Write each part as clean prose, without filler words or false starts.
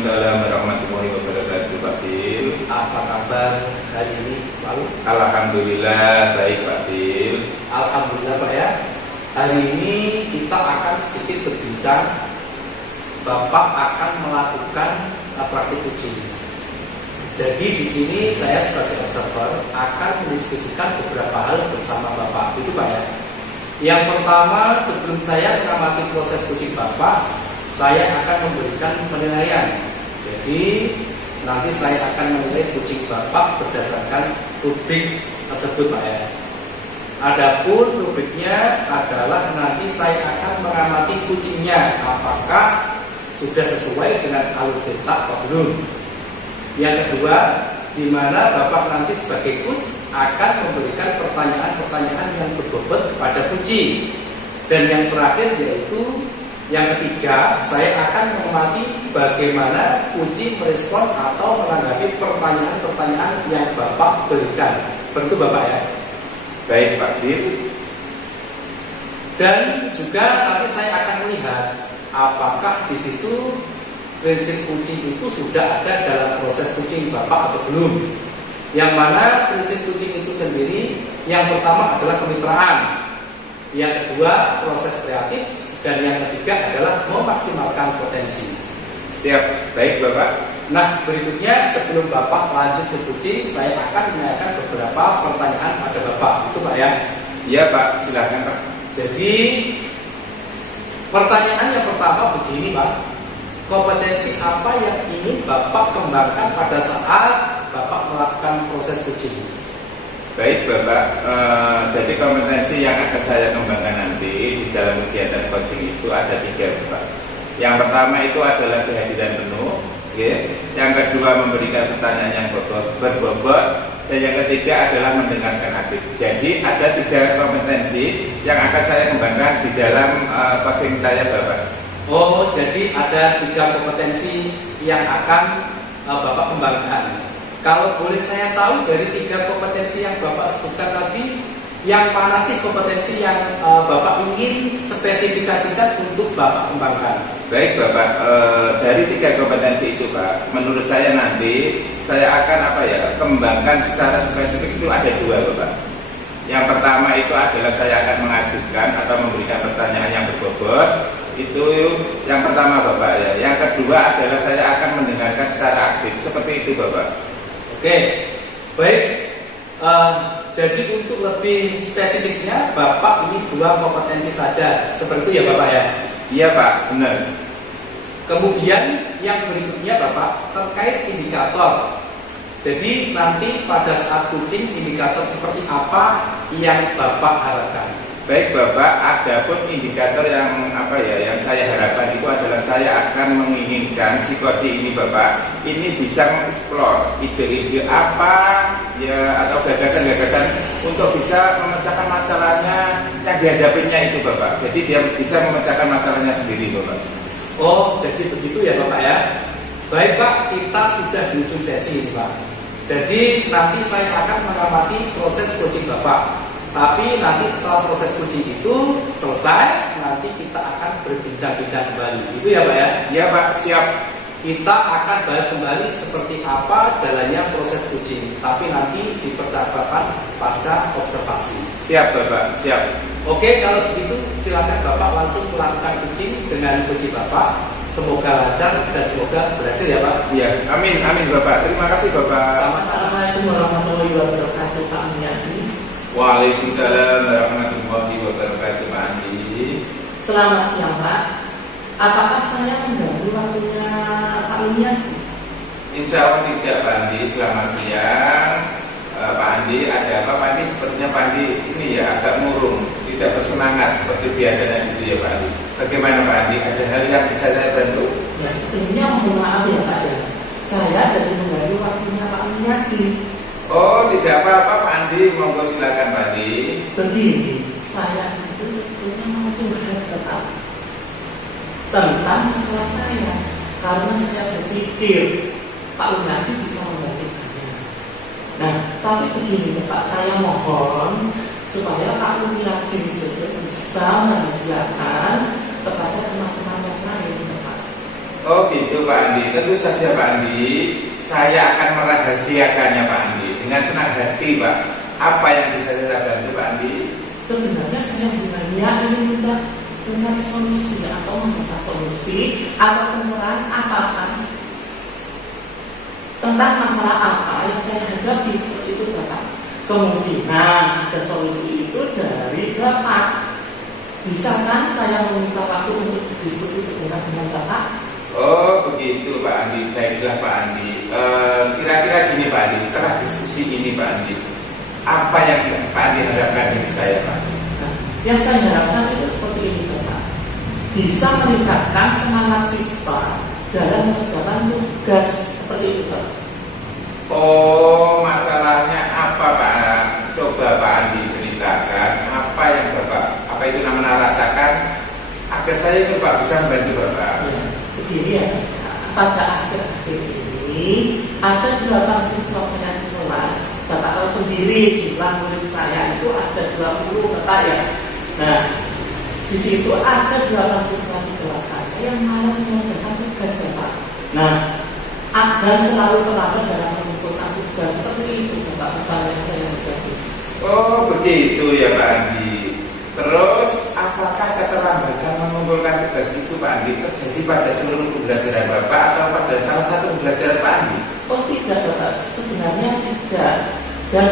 Waalaikumsalam warahmatullahi wabarakatuh, Pak Bil. Apa kabar hari ini, Pak? Alhamdulillah baik, Pak Bil. Alhamdulillah, Pak ya. Hari ini kita akan sedikit berbincang. Bapak akan melakukan praktik uji. Jadi di sini saya sebagai observer akan mendiskusikan beberapa hal bersama Bapak. Itu Pak ya. Yang pertama, sebelum saya mengamati proses kucing Bapak, saya akan memberikan penilaian. Jadi nanti saya akan menilai kucing Bapak berdasarkan rubrik tersebut Pak ya. Adapun rubriknya adalah nanti saya akan mengamati kucingnya apakah sudah sesuai dengan alur tinta atau belum. Yang kedua, di mana Bapak nanti sebagai coach akan memberikan pertanyaan-pertanyaan yang berbobot kepada kucing. Dan yang terakhir yaitu yang ketiga, saya akan mengamati bagaimana kucing merespon atau menanggapi pertanyaan-pertanyaan yang Bapak berikan. Seperti itu Bapak ya. Baik, Pak Bil. Dan juga nanti saya akan melihat apakah di situ prinsip kucing itu sudah ada dalam proses kucing Bapak atau belum. Yang mana prinsip kucing itu sendiri, yang pertama adalah kemitraan, yang kedua proses kreatif, dan yang ketiga adalah memaksimalkan potensi. Siap, baik Bapak. Nah, berikutnya sebelum Bapak lanjut ke kucing, saya akan menanyakan beberapa pertanyaan pada Bapak. Itu Pak ya? Iya Pak, silakan Pak. Jadi pertanyaan yang pertama begini Pak, kompetensi apa yang ingin Bapak kembangkan pada saat Bapak melakukan proses kucing? Baik Bapak, jadi kompetensi yang akan saya kembangkan nanti di dalam kegiatan coaching itu ada 3 Bapak. Yang pertama itu adalah kehadiran penuh, okay. Yang kedua memberikan pertanyaan yang berbobot, dan yang ketiga adalah mendengarkan aktif. Jadi ada 3 kompetensi yang akan saya kembangkan di dalam coaching saya Bapak. Oh, jadi ada 3 kompetensi yang akan Bapak kembangkan. Kalau boleh saya tahu dari 3 kompetensi yang Bapak sebutkan tadi, yang mana sih kompetensi yang Bapak ingin spesifikasikan untuk Bapak kembangkan? Baik Bapak, dari 3 kompetensi itu Pak, menurut saya nanti saya akan kembangkan secara spesifik itu ada 2 Bapak. Yang pertama itu adalah saya akan mengajukan atau memberikan pertanyaan yang berbobot. Itu yang pertama Bapak ya. Yang kedua adalah saya akan mendengarkan secara aktif. Seperti itu Bapak. Oke, baik. Jadi untuk lebih spesifiknya, Bapak ini 2 kompetensi saja. Seperti itu ya Bapak ya? Iya Pak, benar. Kemudian yang berikutnya Bapak terkait indikator. Jadi nanti pada saat kucing indikator seperti apa yang Bapak harapkan? Baik Bapak, ada pun indikator yang yang saya harapkan itu adalah saya akan menginginkan si coach ini Bapak ini bisa mengeksplor ide-ide apa ya atau gagasan-gagasan untuk bisa memecahkan masalahnya yang dihadapinya itu Bapak. Jadi dia bisa memecahkan masalahnya sendiri Bapak. Oh, jadi begitu ya Bapak ya. Baik Pak, kita sudah di ujung sesi ini Pak. Jadi nanti saya akan mengamati proses coaching Bapak. Tapi nanti setelah proses kucing itu selesai, nanti kita akan berbincang-bincang kembali. Itu ya Pak ya? Iya Pak, siap. Kita akan bahas kembali seperti apa jalannya proses kucing. Tapi nanti di percakapan pasca observasi. Siap Bapak, siap. Oke, kalau begitu silakan Bapak langsung melakukan kucing dengan kucing Bapak. Semoga lancar dan semoga berhasil ya Pak. Iya, amin, amin Bapak. Terima kasih Bapak. Assalamualaikum warahmatullahi wabarakatuh Pak Amiyaji. Waalaikumsalam warahmatullahi wabarakatuh Pak Andi. Selamat siang Pak. Apakah saya mengganggu waktunya Pak Amiyaji? Insya Allah tidak Pak Andi. Selamat siang Pak Andi. Ada apa Pak Andi? Sepertinya Pak Andi ini ya agak murung, tidak bersemangat seperti biasanya gitu ya Pak Andi. Bagaimana Pak Andi? Ada hal yang bisa saya bantu? Ya sebelumnya mohon maaf ya Pak ya. Saya jadi mengganggu waktunya Pak Amiyaji. Oh tidak apa-apa Pak Andi. Monggo silakan Pak Andi. Begini, saya itu sebetulnya mau curhat ke Pak tentang masalah saya. Karena saya berpikir Pak Amiyaji bisa membantu saya. Nah, tapi begini Pak, saya mohon supaya Pak Amiyaji itu bisa menasihatkan kepada teman-teman yang lain Pak. Oh gitu Pak Andi, tentu saja Pak Andi, saya akan merahasiakannya Pak Andi dengan senang hati Pak. Apa yang bisa saya bantu Pak Andi? Sebenarnya saya hanya ingin mencari solusi atau membuka solusi atau pencerahan apa-apa tentang masalah apa yang saya hadapi seperti itu Bapak. Kemungkinan ada solusi itu dari Bapak. Bisa kan saya meminta waktu untuk diskusi sebentar dengan Bapak? Oh begitu Pak Andi, baiklah Pak Andi. Kira-kira gini Pak Andi, setelah diskusi ini Pak Andi, apa yang Pak Andi harapkan dari saya Pak? Nah, yang saya harapkan itu seperti ini Bapak, bisa meningkatkan semangat siswa dalam mengerjakan tugas seperti itu Bapak. Oh masalahnya apa Pak? Coba Pak Andi ceritakan apa yang Bapak, apa itu namanya rasakan agar saya itu Pak bisa membantu Bapak. Ya, begini ya, pada akhir-akhir ini ada 8 siswa saya di kelas. Bapak tahu sendiri jumlah murid saya itu ada 20 Bapak ya. Nah, di situ ada 8 siswa di kelas saya yang malas mengerjakan tugas Bapak. Nah, dan selalu terlambat dalam mengumpulkan tugas seperti itu Bapak, misalnya saya mengerti. Oh begitu ya Pak Andi. Terus apakah keterlambatan mengumpulkan tugas itu Pak Andi terjadi pada seluruh pembelajaran Bapak atau pada salah satu pembelajaran Pak Andi? Oh tidak Bapak, sebenarnya tidak. Dan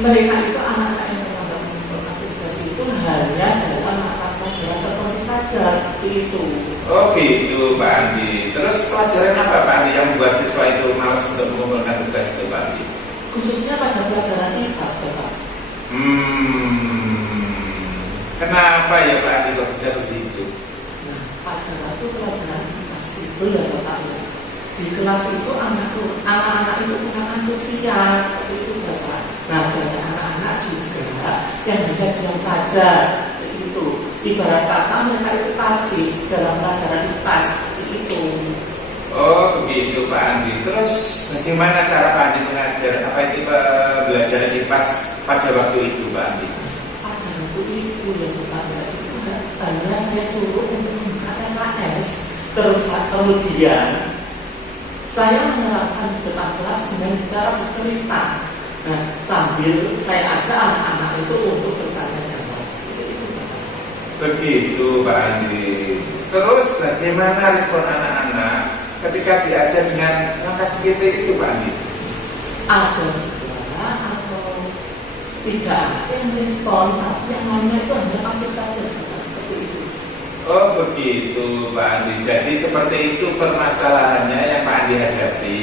mereka itu anak-anak yang terlambat mengumpulkan tugas itu hanya dalam mata pelajaran tertentu saja seperti itu. Oh gitu Pak Andi. Terus pelajaran apa Pak Andi yang membuat siswa itu malas untuk mengumpulkan tugas itu Pak Andi? Khususnya pada pelajaran IPA Bapak. Kenapa ya Pak Andi kok bisa begitu? Nah, pada waktu pelajaran IPA itu ya Bapak ya, di kelas itu anak-anak itu kurang antusias seperti itu Bapak. Nah, banyak anak-anak juga yang hanya diam saja seperti itu. Ibarat kata mereka itu pasif dalam pelajaran IPA seperti itu. Oh begitu Pak Andi. Terus bagaimana cara Pak Andi mengajar apa itu pembelajaran IPAS pada waktu itu Pak Andi? Pada waktu itu ya Bapak ya, itu hanya saya suruh untuk membuka LKS. Terus kemudian saya menerapkan di depan kelas dengan cara bercerita. Nah, sambil saya ajak anak-anak itu untuk bertanya jawab seperti itu Bapak. Begitu Pak Andi. Terus bagaimana respon anak-anak ketika diajar dengan langkah seperti itu Pak Andi? Ada 2 atau 3 anak yang respon, tapi yang lainnya itu hanya pasif saja Bapak, seperti itu. Oh begitu Pak Andi. Jadi seperti itu permasalahannya yang Pak Andi hadapi.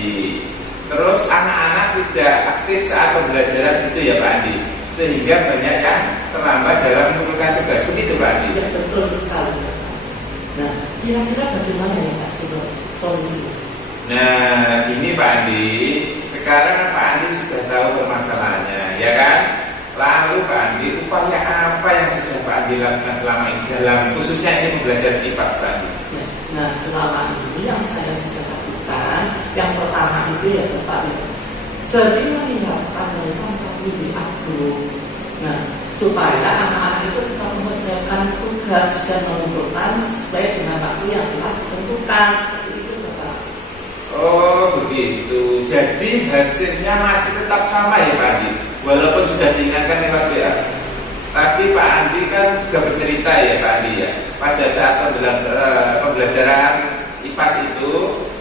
Terus anak-anak tidak aktif saat pembelajaran itu ya Pak Andi, sehingga banyak yang terlambat dalam mengumpulkan tugas. Begitu Pak Andi? Ya betul sekali Bapak. Nah, kira-kira bagaimana ya Pak solusinya? Nah ini Pak Andi, sekarang kan Pak Andi sudah tahu permasalahannya ya kan? Lalu Pak Andi, upaya apa yang sudah Pak Andi lakukan selama ini dalam khususnya ini pembelajaran IPAS Pak Andi? Ya, nah selama ini yang saya sudah lakukan, yang pertama itu ya Bapak ya, sering mengingatkan mereka untuk di grup. Nah, supaya anak-anak itu tetap mengerjakan tugas dan mengumpulkan sesuai dengan waktu yang telah ditentukan seperti itu Bapak. Oh begitu. Jadi hasilnya masih tetap sama ya Pak Andi, walaupun sudah diingatkan lewat WA. Tadi Pak Andi kan juga bercerita ya Pak Andi ya, pada saat pembelajaran IPAS itu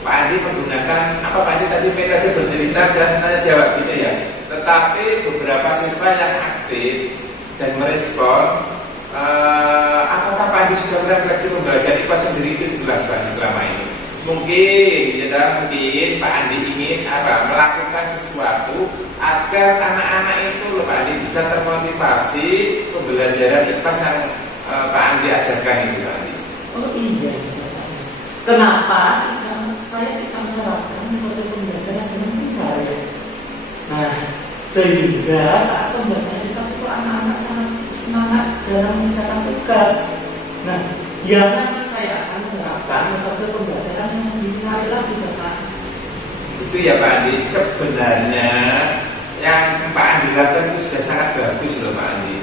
Pak Andi menggunakan apa Pak Andi tadi metode bercerita dan tanya jawab gitu ya. Tetapi beberapa siswa yang aktif dan merespon, apakah Pak Andi sudah merefleksi pembelajaran IPAS sendiri itu jelas Pak Andi selama ini? Mungkin Pak Andi ingin melakukan sesuatu agar anak-anak itu Pak Andi bisa termotivasi pembelajaran IPAS yang Pak Andi ajarkan itu Pak Andi. Oh iya, kenapa saya tidak menerapkan metode pembelajaran dengan benar ya? Nah, sehingga saat pembelajaran itu anak-anak sangat semangat dalam mengerjakan tugas. Nah, ya memang saya akan menerapkan metode pembelajaran yang lebih menarik lagi Bapak. Itu ya Pak Andi, sebenarnya yang Pak Andi lakukan itu sudah sangat bagus loh Pak Andi.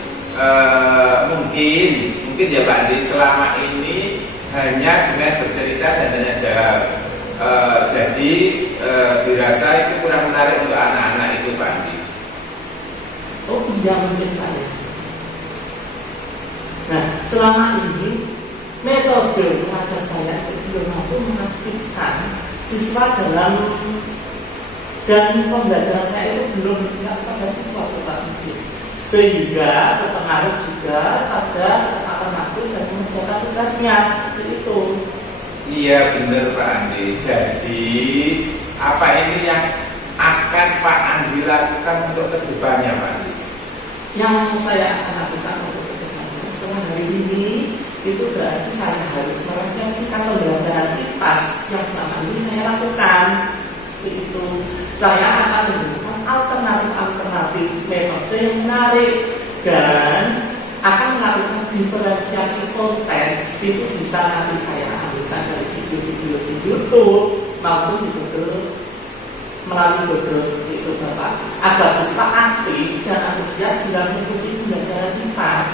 Mungkin ya Pak Andi selama ini hanya dengan bercerita dan tanya jawab Jadi dirasa itu kurang menarik untuk anak-anak itu Pak Andi. Oh iya mungkin saya. Nah selama ini metode mengajar saya itu belum mampu mengaktifkan siswa dalam dan pembelajaran saya itu belum pada siswa Pak Andi, sehingga berpengaruh juga pada ketaatan aku dan mengerjakan tugasnya seperti itu. Iya benar Pak Andi. Jadi apa ini yang akan Pak Andi lakukan untuk kedepannya Pak Andi? Yang saya akan lakukan untuk kedepannya setelah hari ini itu berarti saya harus merefleksikan pembelajaran IPAS yang selama ini saya lakukan. Itu saya akan menggunakan alternatif metode yang menarik dan akan melakukan diferensiasi konten. Itu bisa nanti saya ambilkan dari video-video di YouTube maupun di Google, melalui Google seperti itu Bapak, agar siswa aktif dan antusias dalam mengikuti pembelajaran IPAS.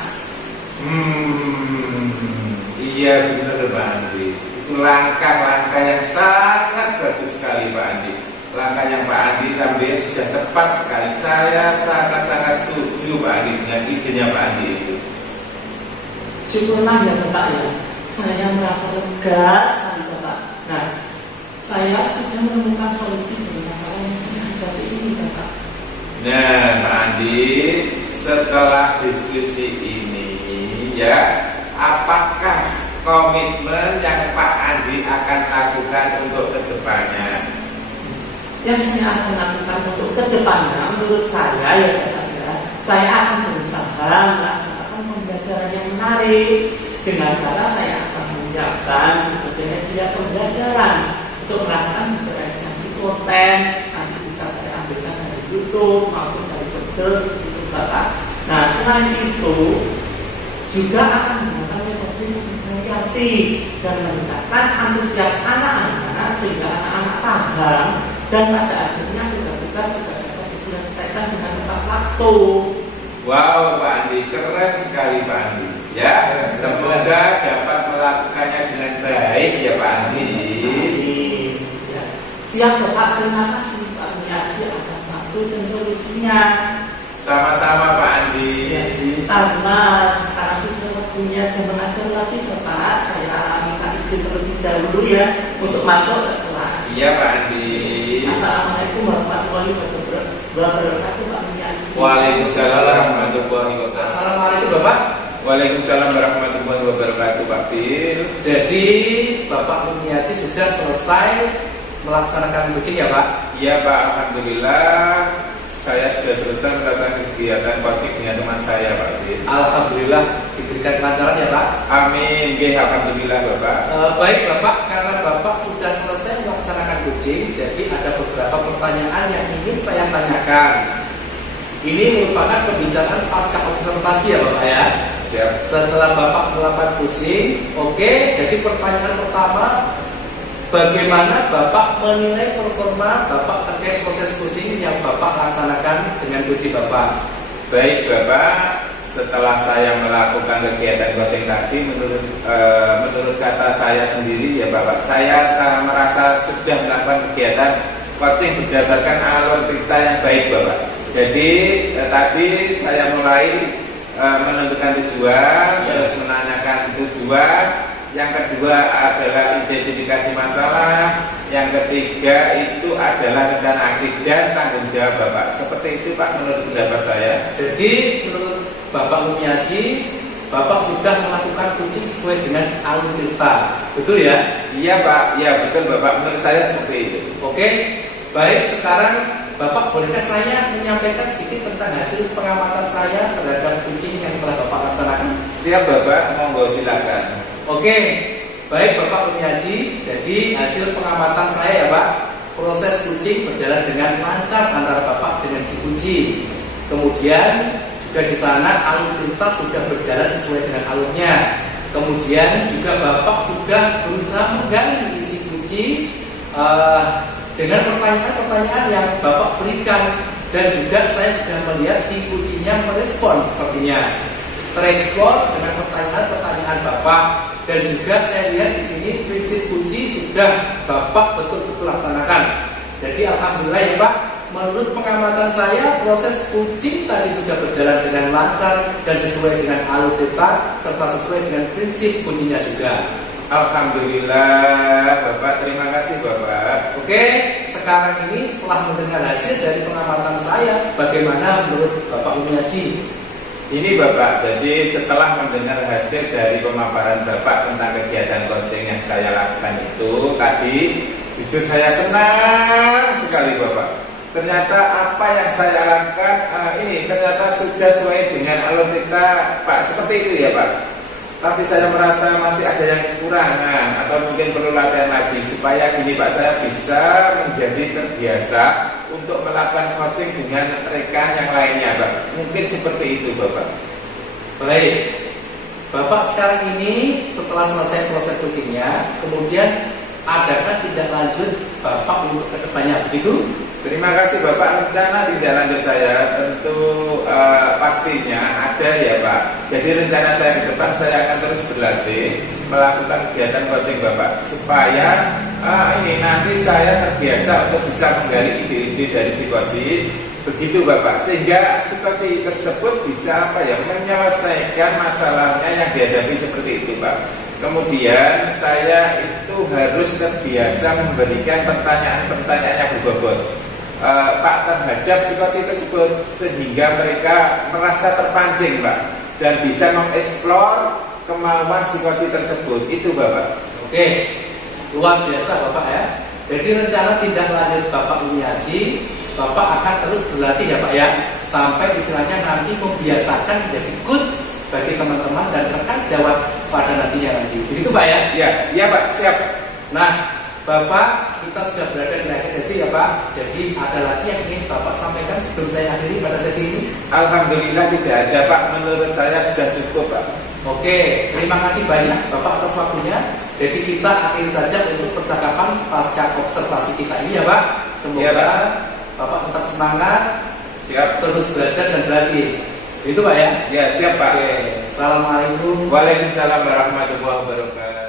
Iya benar Pak Andi. Itu langkah-langkah yang sangat bagus sekali Pak Andi. Langkah yang Pak Andi ambil sudah tepat sekali. Saya sangat-sangat setuju Pak Andi dengan idenya Pak Andi itu. Syukurlah ya Bapak ya, saya merasa lega sekali Bapak. Nah, saya sudah menemukan solusi dari masalah yang saya hadapi ini Bapak. Nah Pak Andi, setelah diskusi ini ya, apakah komitmen yang Pak Andi akan lakukan untuk kedepannya? Yang saya akan lakukan untuk kedepannya, menurut saya ya Bapak ya, saya akan berusaha melaksanakan pembelajaran yang menarik dengan cara saya akan menyiapkan media pembelajaran untuk melakukan diferensiasi konten. Nanti bisa saya ambilkan dari YouTube maupun dari Google seperti itu Bapak. Nah selain itu juga akan menggunakan metode diferensiasi dan meningkatkan antusias anak-anak sehingga anak-anak paham dan pada akhirnya tugas-tugas juga dapat diselesaikan dengan tepat waktu. Wow Pak Andi, keren sekali Pak Andi. Ya, semoga dapat melakukannya dengan baik ya Pak Andi. Ya. Siap Bapak, terima kasih Pak Miyaji atas waktu dan solusinya. Sama-sama Pak Andi. Ya, karena sekarang sudah waktunya jam mengajar lagi Bapak, saya minta izin terlebih dahulu ya untuk masuk ke kelas. Iya Pak Andi. Assalamualaikum warahmatullahi wabarakatuh Pak Miyaji. Waalaikumsalam warahmatullahi wabarakatuh. Assalamualaikum Bapak. Waalaikumsalam warahmatullahi wabarakatuh Pak Bil. Jadi Bapak Miyaji sudah selesai melaksanakan coaching ya Pak? Iya Pak, alhamdulillah saya sudah selesai melakukan kegiatan coaching dengan teman saya Pak Bil. Alhamdulillah diberikan kelancaran ya Pak. Amin, alhamdulillah Bapak. Baik Bapak, karena Bapak sudah selesai melaksanakan coaching, jadi ada beberapa pertanyaan yang ingin saya tanyakan. Ini merupakan pembicaraan pasca observasi ya Bapak ya. Siap. Setelah Bapak melakukan coaching, oke. Jadi pertanyaan pertama, bagaimana Bapak menilai performa Bapak terkait proses coaching yang Bapak laksanakan dengan coaching Bapak? Baik Bapak, setelah saya melakukan kegiatan coaching tadi, menurut kata saya sendiri ya Bapak, saya merasa sudah melakukan kegiatan coaching berdasarkan alur cerita yang baik Bapak. Jadi tadi saya mulai menentukan tujuan, terus menanyakan tujuan. Yang kedua adalah identifikasi masalah. Yang ketiga itu adalah rencana aksi dan tanggung jawab Bapak. Seperti itu Pak menurut pendapat saya. Jadi menurut Bapak Miyaji, Bapak sudah melakukan coaching sesuai dengan alur cerita, betul ya? Iya Pak, iya betul Bapak. Menurut saya seperti itu. Oke, baik. Sekarang Bapak bolehkah saya menyampaikan sedikit tentang hasil pengamatan saya terhadap coaching yang telah Bapak laksanakan? Siap Bapak, monggo silakan. Oke, baik Bapak Miyaji. Jadi hasil pengamatan saya ya Pak, proses coaching berjalan dengan lancar antara Bapak dengan si coaching. Kemudian juga di sana alur cerita sudah berjalan sesuai dengan alurnya. Kemudian juga Bapak sudah berusaha menggali isi coaching dengan pertanyaan-pertanyaan yang Bapak berikan, dan juga saya sudah melihat si coachingnya merespon sepertinya, tereksplor dengan pertanyaan-pertanyaan Bapak, dan juga saya lihat di sini prinsip kunci sudah Bapak betul-betul laksanakan. Jadi alhamdulillah ya Pak, menurut pengamatan saya proses coaching tadi sudah berjalan dengan lancar dan sesuai dengan alur detak serta sesuai dengan prinsip coachingnya juga. Alhamdulillah Bapak, terima kasih Bapak. Oke, sekarang ini setelah mendengar hasil dari pengamatan saya, bagaimana menurut Bapak Umiaji? Ini Bapak, jadi setelah mendengar hasil dari pemaparan Bapak tentang kegiatan coaching yang saya lakukan itu tadi, jujur saya senang sekali Bapak. Ternyata apa yang saya lakukan ini ternyata sudah sesuai dengan alur kita Pak, seperti itu ya Pak. Tapi saya merasa masih ada yang kekurangan atau mungkin perlu latihan lagi supaya gini Pak, saya bisa menjadi terbiasa untuk melakukan coaching dengan rekan yang lainnya Pak. Mungkin seperti itu Bapak. Baik, Bapak sekarang ini setelah selesai proses coachingnya, kemudian adakah tindak lanjut Bapak untuk kedepannya, begitu? Terima kasih Bapak. Rencana tindak lanjut saya tentu pastinya ada ya Pak. Jadi rencana saya ke depan saya akan terus berlatih melakukan kegiatan coaching Bapak supaya ini nanti saya terbiasa untuk bisa menggali ide-ide dari psikosi. Begitu Bapak, sehingga psikosi tersebut bisa menyelesaikan masalahnya yang dihadapi seperti itu Pak. Kemudian saya itu harus terbiasa memberikan pertanyaan-pertanyaan yang berbobot Pak terhadap psikosi tersebut sehingga mereka merasa terpancing Pak dan bisa mengeksplor kemauan psikosi tersebut. Itu Bapak. Oke, luar biasa Bapak ya. Jadi rencana tindak lanjut Bapak Umiaji, Bapak akan terus berlatih ya Pak ya, sampai istilahnya nanti membiasakan menjadi coach bagi teman-teman dan rekan jawab pada nantinya nanti. Begitu Pak ya? Ya Pak, siap. Nah, Bapak, kita sudah berada di akhir sesi ya Pak. Jadi ada lagi yang ingin Bapak sampaikan sebelum saya akhiri pada sesi ini? Alhamdulillah tidak ada Pak. Menurut saya sudah cukup Pak. Oke, terima kasih banyak Bapak atas waktunya. Jadi kita akhiri saja untuk percakapan pasca observasi kita ini ya Pak. Semoga ya, Pak. Bapak tetap semangat, siap, terus belajar dan berlatih. Itu Pak ya? Ya siap Pak. Oke, assalamualaikum. Waalaikumsalam warahmatullahi wabarakatuh.